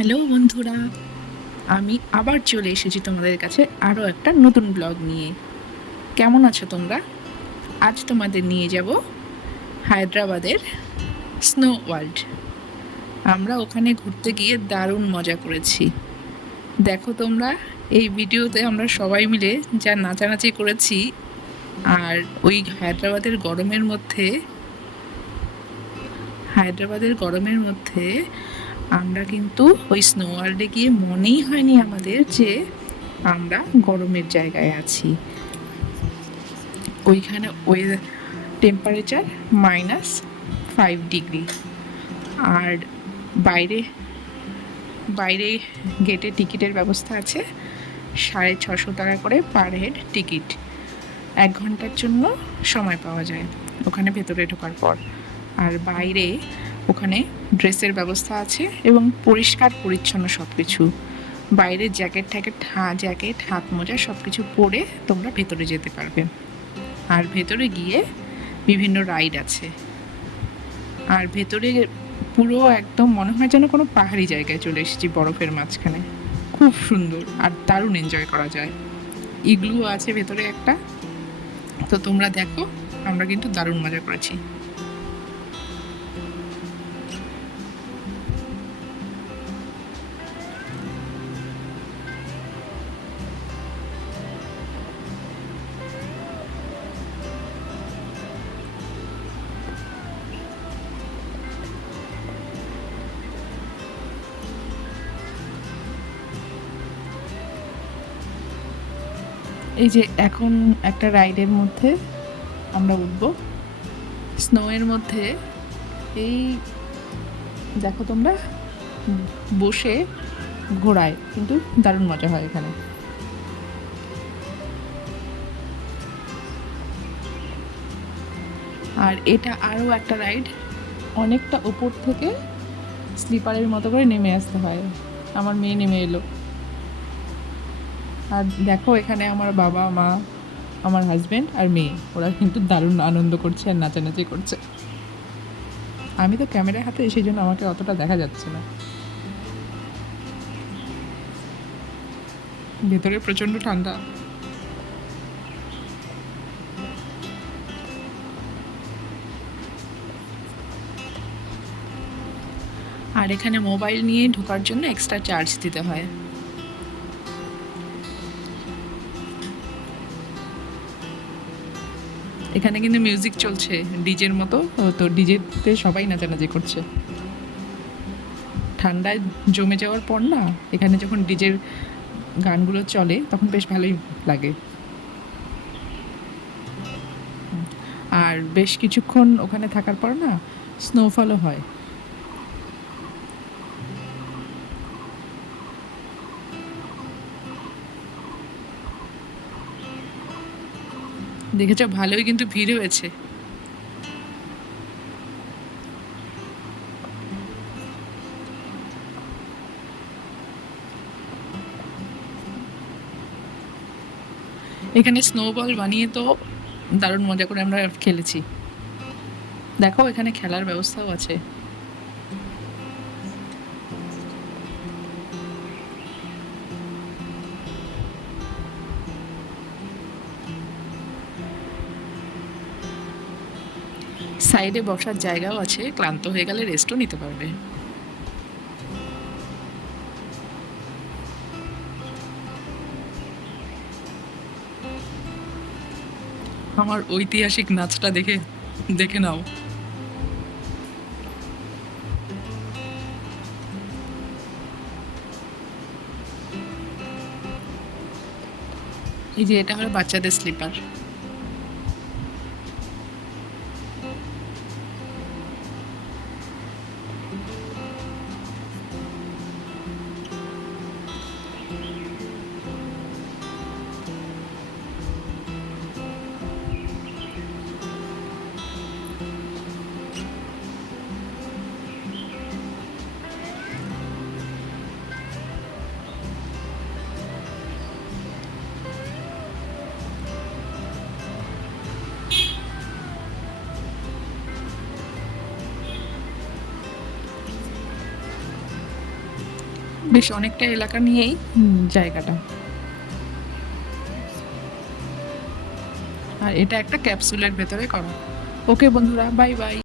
Hello বন্ধুরা, আমি আবার চলে এসেছি তোমাদের কাছে আরও একটা নতুন ব্লগ নিয়ে। কেমন আছো তোমরা? আজ তোমাদের নিয়ে যাব হায়দ্রাবাদের স্নো ওয়ার্ল্ড। আমরা ওখানে ঘুরতে গিয়ে দারুণ মজা করেছি। দেখো তোমরা, এই ভিডিওতে আমরা সবাই মিলে যা নাচানাচি করেছি, আর ওই হায়দ্রাবাদের গরমের মধ্যে আমরা কিন্তু ওই স্নো ওয়ার্ল্ডে গিয়ে মনেই হয়নি আমাদের যে আমরা গরমের জায়গায় আছি। ওইখানে ওই টেম্পারেচার -5 ডিগ্রি। আর বাইরে বাইরে গেটে টিকিটের ব্যবস্থা আছে, 650 টাকা করে পার হেড টিকিট। 1 ঘন্টার জন্য সময় পাওয়া যায় ওখানে ভেতরে ঢোকার পর। আর বাইরে ওখানে ড্রেসের ব্যবস্থা আছে এবং পরিষ্কার পরিচ্ছন্ন সব কিছু। বাইরে জ্যাকেট, হাত মোজা সব কিছু পরে তোমরা ভেতরে যেতে পারবে। আর ভেতরে গিয়ে বিভিন্ন রাইড আছে। আর ভেতরে পুরো একদম মনে হয় যেন কোনো পাহাড়ি জায়গায় চলে এসেছি, বরফের মাঝখানে। খুব সুন্দর আর দারুণ এনজয় করা যায়। ইগলু আছে ভেতরে একটা, তো তোমরা দেখো। আমরা কিন্তু দারুণ মজা করেছি। এই যে এখন একটা রাইডের মধ্যে আমরা উঠব, স্নোয়ের মধ্যে। এই দেখো তোমরা, বসে ঘোরায়, কিন্তু দারুণ মজা হয় এখানে। আর এটা আরও একটা রাইড, অনেকটা ওপর থেকে স্লিপারের মতো করে নেমে আসতে হয়। আমার মেয়ে নেমে এলো। আর দেখো, এখানে আমার বাবা মা, আমার হাজব্যান্ড আর মেয়ে, ওরা কিন্তু দারুণ আনন্দ করছে আর নাচানাচি করছে। আমি তো ক্যামেরার হাতে, সেই জন্য আমাকে অতটা দেখা যাচ্ছে না। ভেতরে প্রচণ্ড ঠান্ডা। আর এখানে মোবাইল নিয়ে ঢোকার জন্য এক্সট্রা চার্জ দিতে হয়। এখানে কিন্তু মিউজিক চলছে ডিজের মতো, তো ডিজেতে সবাই নাচানাচি করছে। ঠান্ডায় জমে যাওয়ার পর না, এখানে যখন ডিজের গানগুলো চলে তখন বেশ ভালোই লাগে। আর বেশ কিছুক্ষণ ওখানে থাকার পর না, স্নোফলও হয়। দেখেছ, ভালোই কিন্তু ভিড় হয়েছে। এখানে স্নোবল বানিয়ে তো দারুণ মজা করে আমরা খেলেছি। দেখো, এখানে খেলার ব্যবস্থাও আছে। সাইডে বসার জায়গাও আছে, ক্লান্ত হয়ে গেলে রেস্টও নিতে পারবে। আমার ঐতিহাসিক নাচটা দেখে দেখে নাও। এই যে এটা হলো বাচ্চাদের স্লিপার। বেশ অনেকটা এলাকা নিয়েই জায়গাটা। আর এটা একটা ক্যাপসুলের ভেতরে করা। ওকে বন্ধুরা, বাই বাই।